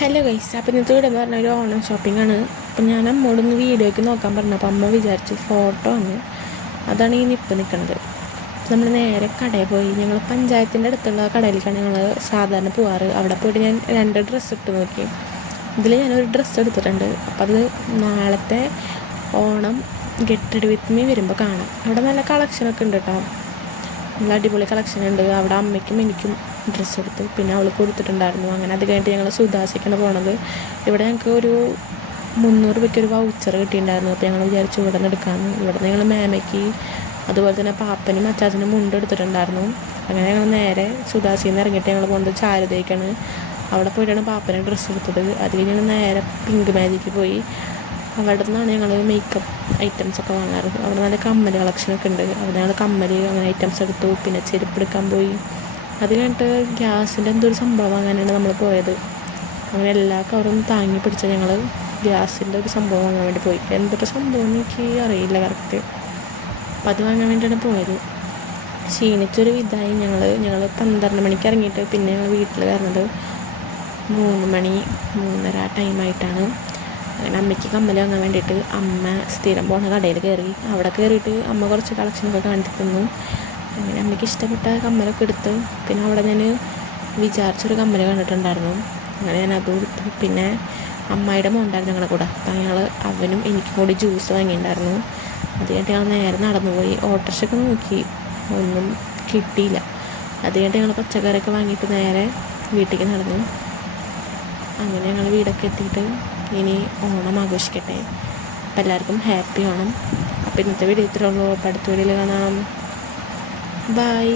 Hello guys, അപ്പോൾ ഇന്നത്തെ വീട് എന്ന് പറഞ്ഞാൽ ഒരു ഓണം ഷോപ്പിംഗ് ആണ്. അപ്പം ഞാൻ അമ്മോടൊന്ന് വീഡിയോയ്ക്ക് നോക്കാൻ പറഞ്ഞു. അപ്പോൾ അമ്മ വിചാരിച്ചു ഫോട്ടോ ആണ്. അതാണ് ഈ നിൽക്കുന്നത്. നമ്മൾ നേരെ കടയിൽ പോയി. ഞങ്ങൾ പഞ്ചായത്തിൻ്റെ അടുത്തുള്ള കടയിലേക്കാണ് ഞങ്ങൾ സാധാരണ പോവാറ്. അവിടെ പോയിട്ട് ഞാൻ 2 ഡ്രസ്സ് ഇട്ട് നോക്കി. ഇതിൽ ഞാനൊരു ഡ്രസ്സ് എടുത്തിട്ടുണ്ട്. അപ്പോൾ അത് നാളത്തെ Onam get ready with me വരുമ്പോൾ കാണാം. അവിടെ നല്ല കളക്ഷനൊക്കെ ഉണ്ട് കേട്ടോ. നല്ല അടിപൊളി കളക്ഷൻ ഉണ്ട്. അവിടെ അമ്മയ്ക്കും എനിക്കും ഡ്രസ്സ് എടുത്തു, പിന്നെ അവൾ കൊടുത്തിട്ടുണ്ടായിരുന്നു. അങ്ങനെ അത് കഴിഞ്ഞിട്ട് ഞങ്ങൾ സുധാസിക്കാണ് പോണത്. ഇവിടെ ഞങ്ങൾക്ക് ഒരു 300 രൂപയ്ക്ക് ഒരു വൗച്ചർ കിട്ടിയിട്ടുണ്ടായിരുന്നു. അപ്പോൾ ഞങ്ങൾ വിചാരിച്ചു ഇവിടെ നിന്ന് എടുക്കാമെന്ന്. ഇവിടെ നിന്ന് ഞങ്ങൾ മേമയ്ക്ക് അതുപോലെ തന്നെ പാപ്പനും അച്ചാച്ചനും മുണ്ട് എടുത്തിട്ടുണ്ടായിരുന്നു. അങ്ങനെ ഞങ്ങൾ നേരെ സുധാസിയിൽ നിന്ന് ഇറങ്ങിയിട്ട് ഞങ്ങൾ പോകുന്നത് ചാരുതയ്ക്കാണ്. അവിടെ പോയിട്ടാണ് പാപ്പന് ഡ്രസ്സ് എടുത്തത്. അത് കഴിഞ്ഞ് ഞങ്ങൾ നേരെ പിങ്ക് മാജിക്ക് പോയി. അവിടെ നിന്നാണ് ഞങ്ങൾ മേക്കപ്പ് ഐറ്റംസൊക്കെ വാങ്ങാറ്. അവിടെ നല്ല കമ്മൽ കളക്ഷനൊക്കെ ഉണ്ട്. അവിടെ ഞങ്ങൾ കമ്മൽ അങ്ങനെ ഐറ്റംസ് എടുത്തു. പിന്നെ ചെരുപ്പ് എടുക്കാൻ പോയി. അത് കഴിഞ്ഞിട്ട് ഗ്യാസിൻ്റെ എന്തൊരു സംഭവം വാങ്ങാനാണ് നമ്മൾ പോയത്. അങ്ങനെ എല്ലാ കവറും താങ്ങി പിടിച്ച ഞങ്ങൾ ഗ്യാസിൻ്റെ ഒരു സംഭവം വാങ്ങാൻ വേണ്ടി പോയി. എന്തൊരു സംഭവം എനിക്ക് അറിയില്ല കറക്റ്റ്. അപ്പം അത് വാങ്ങാൻ വേണ്ടിയിട്ടാണ് പോയത്. ക്ഷീണിച്ചൊരു വിധമായി ഞങ്ങൾ 12 മണിക്ക് ഇറങ്ങിയിട്ട് പിന്നെ ഞങ്ങൾ വീട്ടിൽ കയറുന്നത് 3 മണി 3:30 ടൈമായിട്ടാണ്. അങ്ങനെ അമ്മയ്ക്ക് കമ്മൽ വാങ്ങാൻ വേണ്ടിയിട്ട് അമ്മ സ്ഥിരം പോകുന്ന കടയിൽ കയറി. അവിടെ കയറിയിട്ട് അമ്മ കുറച്ച് കളക്ഷനൊക്കെ കാണിച്ചു തന്നു. അങ്ങനെ അമ്മയ്ക്ക് ഇഷ്ടപ്പെട്ട കമ്മലൊക്കെ എടുത്ത് പിന്നെ അവിടെ ഞാൻ വിചാരിച്ചൊരു കമ്മൽ കണ്ടിട്ടുണ്ടായിരുന്നു. അങ്ങനെ ഞാൻ അതും എടുത്തു. പിന്നെ അമ്മായിയുടെ മോണ്ടായിരുന്നു ഞങ്ങളുടെ കൂടെ. അപ്പം അവനും എനിക്കും കൂടി ജ്യൂസ് വാങ്ങിയിട്ടുണ്ടായിരുന്നു. അത് കഴിഞ്ഞിട്ട് ഞങ്ങൾ നേരെ നടന്നു പോയി. ഓട്ടോറിക്ഷയൊക്കെ നോക്കി, ഒന്നും കിട്ടിയില്ല. അത് കഴിഞ്ഞിട്ട് ഞങ്ങൾ പച്ചക്കറിയൊക്കെ വാങ്ങിയിട്ട് നേരെ വീട്ടിലേക്ക് നടന്നു. അങ്ങനെ ഞങ്ങൾ വീടൊക്കെ എത്തിയിട്ട് ഇനി ഓണം ആഘോഷിക്കട്ടെ. അപ്പം എല്ലാവർക്കും ഹാപ്പി ഓണം. അപ്പോൾ ഇന്നത്തെ വീഡിയോ ഇത്രയുള്ളൂ. അപ്പോൾ അടുത്ത വീഡിയോയിൽ കാണാം. ബൈ.